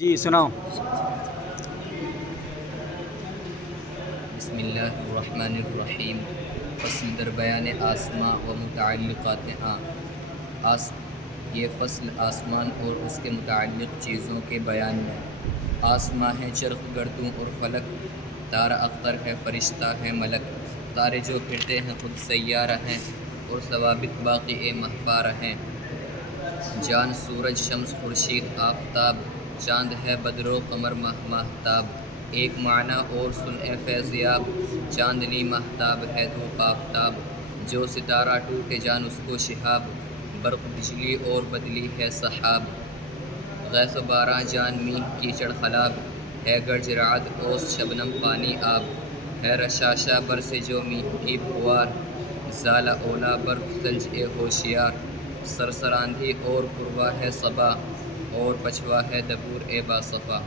جی سناؤ۔ بسم اللہ الرحمن الرحیم۔ فصل در بیان آسماں و متعلقات یہ فصل آسمان اور اس کے متعلق چیزوں کے بیان میں۔ آسماں ہے چرخ گردوں اور فلک، تارا اختر ہے فرشتہ ہے ملک، تارے جو پھرتے ہیں خود سیارہ ہیں، اور ثوابت باقی مہپارہ ہیں۔ جان سورج شمس خورشید آفتاب، چاند ہے بدر و قمر ماہتاب، ایک معنی اور سن اے فیضیاب، چاندنی ماہتاب ہے دھوپ آفتاب، جو ستارہ ٹوٹے جان اس کو شہاب، برق بجلی اور بدلی ہے سحاب، غیث و باراں جان میہ کیچڑ خلاب، ہے گرج رعد اوس شبنم پانی آب، ہے رشاشہ برسے جو میہ کی پھوار، زالہ اولا برف ثلج اے ہوشیار، سرسر آندھی اور پروا ہے صبا، اور پچھوا ہے دبور اے باصفا۔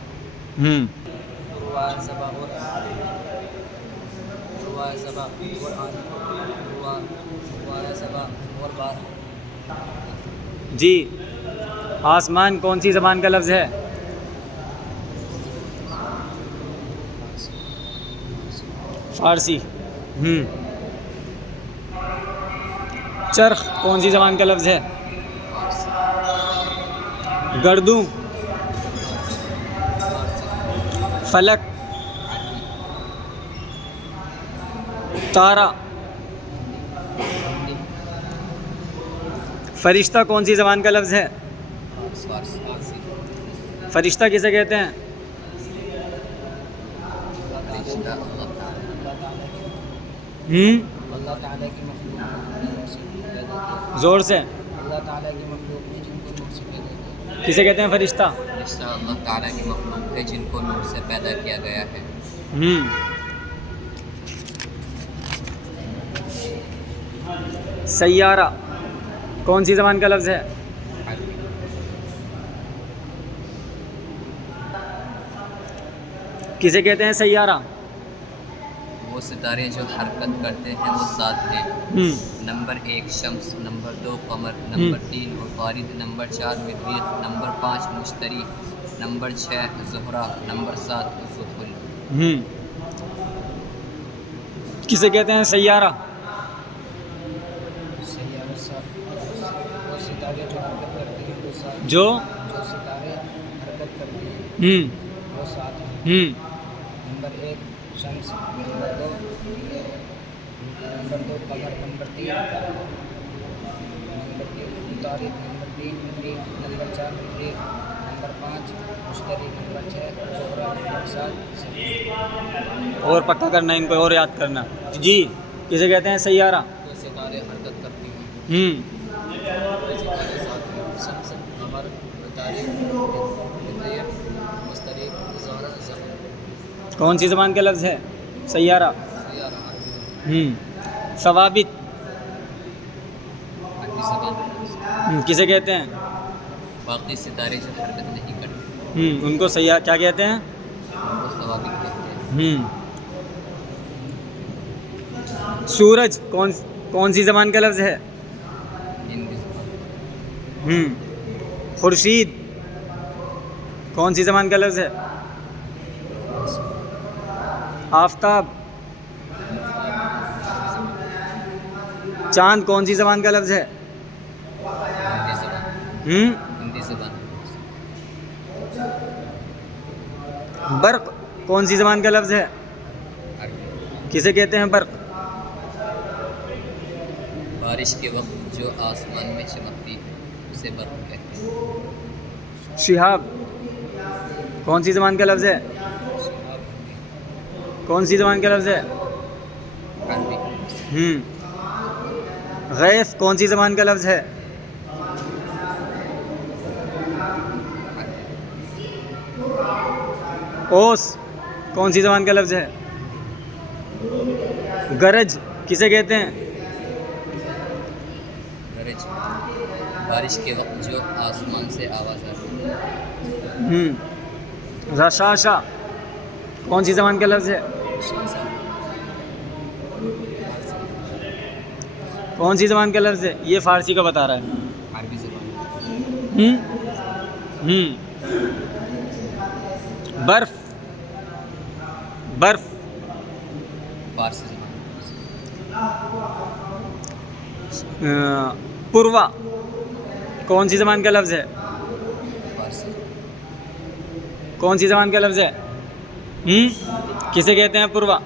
پروا صبا اور جی آسمان کون سی زبان کا لفظ ہے؟ فارسی۔ چرخ کون سی زبان کا لفظ ہے؟ گردوں، فلک، تارا، فرشتہ کون سی زبان کا لفظ ہے؟ فرشتہ کسے کہتے ہیں؟ اللہ تعالیٰ کی مخلوق میں زور سے اللہ تعالیٰ کی مخلوق میں جن کو نور سے پیدا کیا۔ کسے کہتے ہیں فرشتہ؟ فرشتہ اللہ تعالیٰ کی مخلوق ہے جن کو نور سے پیدا کیا گیا ہے۔ سیارہ کون سی زبان کا لفظ ہے؟ کسے کہتے ہیں سیارہ؟ وہ ستارے جو حرکت کرتے ہیں وہ 7 ہیں۔ نمبر 1 شمس، نمبر 2 قمر، نمبر 3 عطارد، نمبر 4 مریخ، نمبر 5 مشتری، نمبر 6 زہرہ، نمبر 7 زحل۔ کسے کہتے ہیں سیارہ؟ وہ ستارے جو حرکت کرتے ہیں وہ 7 جو ستارے حرکت کرتے ہیں وہ 7 ہیں۔ نمبر 1 شمس، نمبر 2 قمر، نمبر 3 عطارد، نمبر 3 مریخ، نمبر 4 مریخ، نمبر 5 مشتری، نمبر 6 زہرہ، نمبر 7 زحل۔ اور پکا کرنا ان کو اور یاد کرنا۔ جی کسے کہتے ہیں سیارہ؟ جو ستارے حرکت کرتے ہیں ستارے 7 ہیں: شمس، قمر، عطارد، مریخ، مشتری، زہرہ، زحل۔ کون سی زبان کا لفظ ہے سیارہ؟ ثوابت عربی زبان کسے کہتے ہیں؟ باقی ستارے جو حرکت نہیں کرتے ان کو سیارہ کیا کہتے ہیں؟ ان کو ثوابت کہتے ہیں۔ سورج کون سی زبان کا لفظ ہے؟ ہندی زبان۔ خورشید کون سی زبان کا لفظ ہے؟ آفتاب۔ چاند کون سی زبان کا لفظ ہے؟ ہندی زبان۔ ہندی زبان۔ برق کون سی زبان کا لفظ ہے؟ عربی۔ کسے کہتے ہیں برق؟ بارش کے وقت جو آسمان میں چمکتی ہے اسے برق کہتے ہیں۔ شہاب کون سی زبان کا لفظ ہے؟ کون سی زبان کا لفظ ہے؟ عربی۔ غیث کون سی زبان کا لفظ ہے؟ اوس کون سی زبان کا لفظ ہے؟ گرج کسے کہتے ہیں؟ گرج بارش کے وقت جو آسمان سے آواز آتی ہے۔ رشاشہ کون سی زبان کا لفظ ہے؟ کون سی زبان کا لفظ ہے؟ یہ فارسی کا بتا رہا ہے۔ عربی زبان۔ برف برف فارسی زبان پوروا کون سی زبان کا لفظ ہے؟ فارسی کون سی زبان کا لفظ ہے؟ کسے کہتے ہیں پوروا؟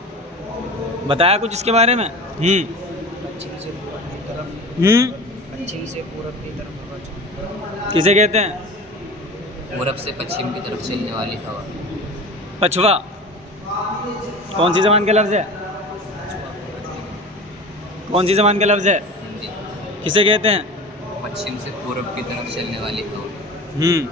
بتایا کچھ اس کے بارے میں؟ پچھم سے پورب کی طرف پچھم سے پورب کی طرف ہوا چلتی کسے کہتے ہیں؟ پورب سے پچھم کی طرف چلنے والی ہوا پچھوا کون سی زبان کا لفظ ہے؟ کون سی زبان کا لفظ ہے؟ ہندی کسے کہتے ہیں؟ پچھم سے پورب کی طرف چلنے والی ہوا ہوں